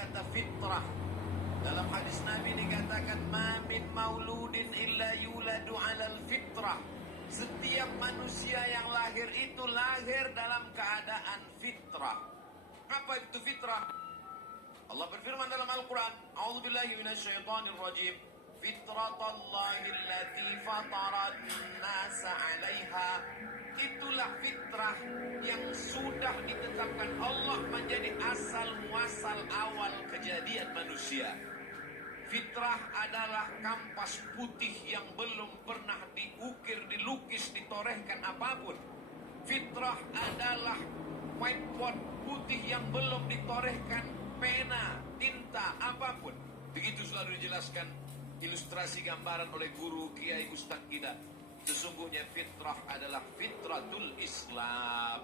kata fitrah. Dalam hadis Nabi dikatakan, ma min mauludin illa yuladu alal fitrah. Setiap manusia yang lahir itu lahir dalam keadaan fitrah. Apa itu fitrah? Allah berfirman dalam Al-Quran, a'udzubillahi minasyaitonir rajim, fitratallahi allati fataran nasa 'alaiha. Itulah fitrah yang sudah ditetapkan Allah menjadi asal muasal awal kejadian manusia. Fitrah adalah kampas putih yang belum pernah diukir, dilukis, ditorehkan apapun. Fitrah adalah whiteboard putih yang belum ditorehkan pena, tinta, apapun. Begitu selalu dijelaskan ilustrasi gambaran oleh guru Kiai Ustaz kita. Sesungguhnya fitrah adalah fitratul Islam.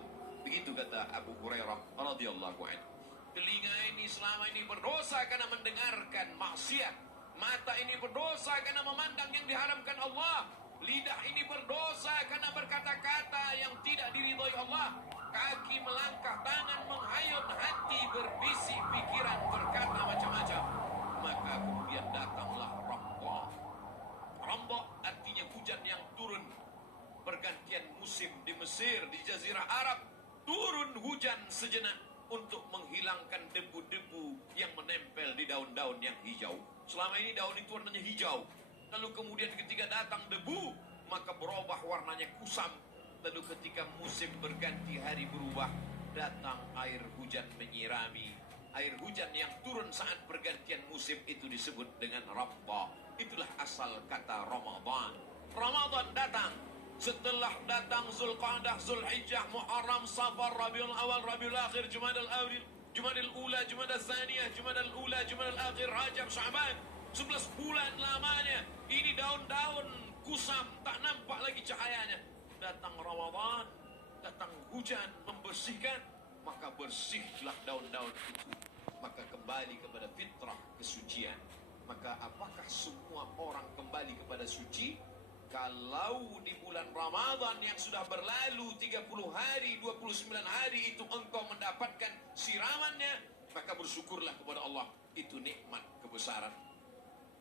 Begitu kata Abu Hurairah radhiyallahu anhu. Telinga ini selama ini berdosa karena mendengarkan maksiat. Mata ini berdosa karena memandang yang diharamkan Allah. Lidah ini berdosa karena berkata-kata yang tidak diridhoi Allah. Kaki melangkah, tangan menghayun, hati berbisik, pikiran berkata macam-macam. Maka kemudian datanglah Ramadhan. Ramadhan artinya hujan yang turun. Pergantian musim di Mesir, di Jazirah Arab, turun hujan sejenak untuk menghilangkan debu-debu yang menempel di daun-daun yang hijau. Selama ini daun itu warnanya hijau. Lalu kemudian ketika datang debu, maka berubah warnanya kusam. Lalu ketika musim berganti, hari berubah, datang air hujan menyirami. Air hujan yang turun saat pergantian musim itu disebut dengan Ramadhan. Itulah asal kata Ramadan. Ramadan datang. Setelah datang Zulqa'dah, Zulhijjah, Muharram, Safar, Rabiul Awal, Rabiul Akhir, Jumadal Awal, Jumadal Ula, Jumadal Thaniyah, Jumadal Ula, Jumadal Akhir, Rajab, Sya'ban. 11 bulan lamanya. Ini daun-daun kusam, tak nampak lagi cahayanya. Datang Ramadan, datang hujan membersihkan, maka bersihlah daun-daun itu. Maka kembali kepada fitrah kesucian. Maka apakah semua orang kembali kepada suci? Kalau di bulan Ramadan yang sudah berlalu 30 hari, 29 hari itu engkau mendapatkan siramannya, maka bersyukurlah kepada Allah. Itu nikmat kebesaran.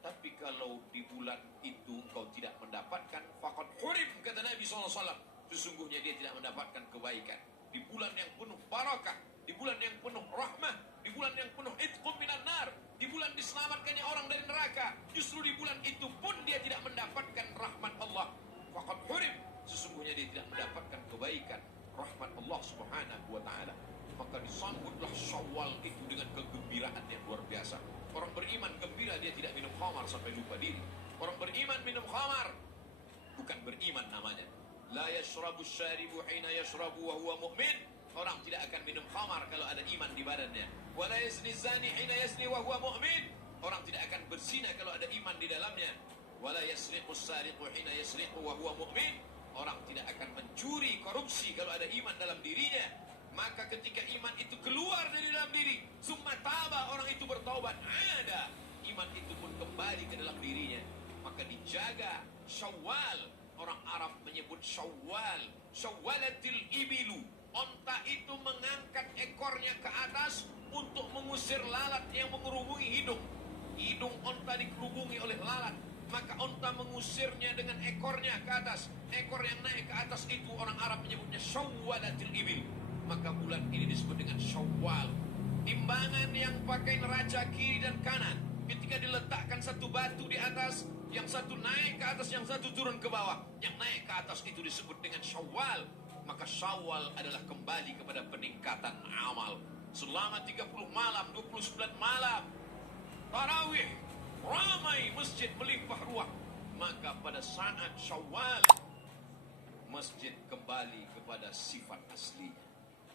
Tapi kalau di bulan itu engkau tidak mendapatkan, faqad hurim, kata Nabi SAW, sesungguhnya dia tidak mendapatkan kebaikan. Di bulan yang penuh barakah, di bulan yang penuh rahmah, di bulan yang penuh itqum minan nar, di bulan diselamatkannya orang dari neraka, justru di bulan itu pun dia tidak mendapatkan rahmat Allah. Faqad hurim, sesungguhnya dia tidak mendapatkan kebaikan rahmat Allah Subhanahu wa ta'ala. Maka disambutlah Syawal itu dengan kegembiraan yang luar biasa. Orang beriman gembira, dia tidak minum khamar sampai lupa diri. Orang beriman minum khamar bukan beriman namanya. La yashrabu syaribu hina yashrabu wa huwa mu'min. Orang tidak akan minum khamar kalau ada iman di badannya. Wa la yazni zani hina yazni wa huwa mu'min. Orang tidak akan berzina kalau ada iman di dalamnya. Wa la yasriqu sariqu hina yasriqu wa huwa mu'min. Orang tidak akan mencuri, korupsi kalau ada iman dalam dirinya. Maka ketika iman itu keluar dari dalam diri, summa taba, orang itu bertaubat, ada iman itu pun kembali ke dalam dirinya. Maka dijaga Syawal. Orang Arab menyebut Syawal, Syawalatil ibilu. Onta itu mengangkat ekornya ke atas untuk mengusir lalat yang mengerubungi hidung. Hidung onta dikerubungi oleh lalat, maka onta mengusirnya dengan ekornya ke atas. Ekor yang naik ke atas itu orang Arab menyebutnya Syawalatil ibil. Maka bulan ini disebut dengan Syawal. Timbangan yang pakai neraca kiri dan kanan, ketika diletakkan satu batu di atas, yang satu naik ke atas, yang satu turun ke bawah. Yang naik ke atas itu disebut dengan Syawal. Maka Syawal adalah kembali kepada peningkatan amal. Selama 30 malam, 29 malam tarawih, ramai masjid melimpah ruah. Maka pada saat Syawal, masjid kembali kepada sifat aslinya.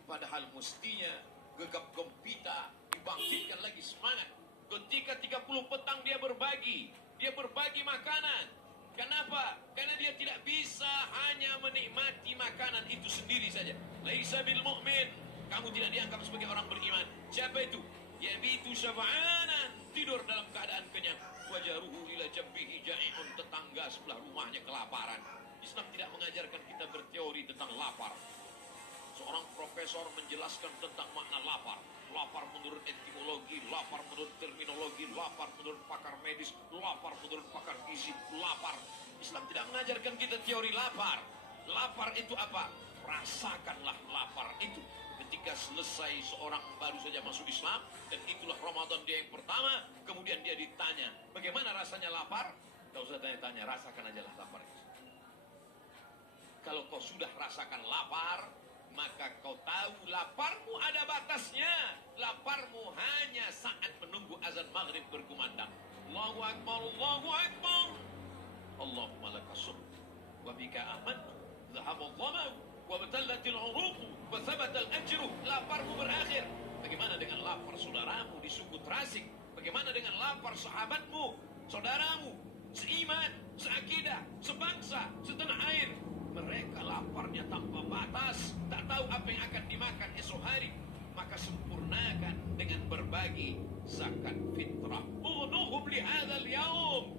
Padahal mestinya gegap gempita, dibangkitkan lagi semangat. Ketika 30 petang dia berbagi makanan. Kenapa? Karena dia tidak bisa hanya menikmati makanan itu sendiri saja. Laisa bil mu'min, kamu tidak dianggap sebagai orang beriman. Siapa itu? Yabitu syab'anan, tidur dalam keadaan kenyang. Wajaruhu ila jambihi ja'i'un, tetangga sebelah rumahnya kelaparan. Islam tidak mengajarkan kita berteori tentang lapar. Seorang profesor menjelaskan tentang makna lapar. lapar menurut etimologi, lapar menurut terminologi, lapar menurut pakar medis, lapar menurut pakar gizi, lapar. Islam tidak mengajarkan kita teori lapar. Lapar itu apa? Rasakanlah lapar itu. Ketika selesai seorang baru saja masuk Islam, dan itulah Ramadan dia yang pertama, kemudian dia ditanya, bagaimana rasanya lapar? Gak usah tanya-tanya, rasakan aja lah lapar itu. Kalau kau sudah rasakan lapar, maka kau tahu laparmu ada batasnya. Laparmu hanya saat menunggu azan maghrib berkumandang. Allahu Akbar, Allahu Akbar. Allahumma lakasum, wa bika amantu, zahabal dhamau, wa batallatil uruqu, wa thabatal ajru. Laparmu berakhir. Bagaimana dengan lapar saudaramu di suku Trasik? Bagaimana dengan lapar sahabatmu, saudaramu, seiman, seakidah, sebangsa, setanah air? Mereka laparnya tanpa batas, tak tahu apa yang akan dimakan esok hari. Maka sempurnakan dengan berbagi zakat fitrah. Unuhum lihadzal yaum.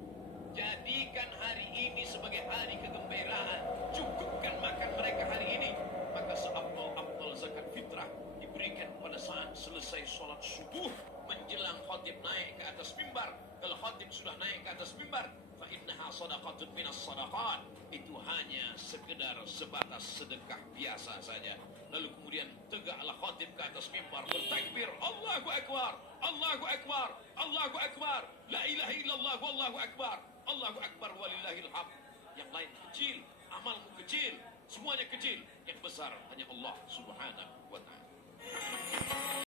Jadikan hari ini sebagai hari kegembiraan. Cukupkan makan mereka hari ini. Maka seabdal-abdal zakat fitrah diberikan pada saat selesai sholat subuh, menjelang khatib naik ke atas mimbar. Kalau khatib sudah naik ke atus mimbar, fa innaha shadaqatun minas shadaqat. Itu hanya sekedar sebatas sedekah biasa saja. Lalu kemudian tegaklah khatib ke atas mimbar, bertakbir, Allahu Akbar, Allahu Akbar, Allahu Akbar, la ilaha illallah, wallahu akbar, Allahu Akbar walillahil hamd. Yang lain kecil, amalmu kecil, semuanya kecil. Yang besar hanya Allah Subhanahu wa ta'ala.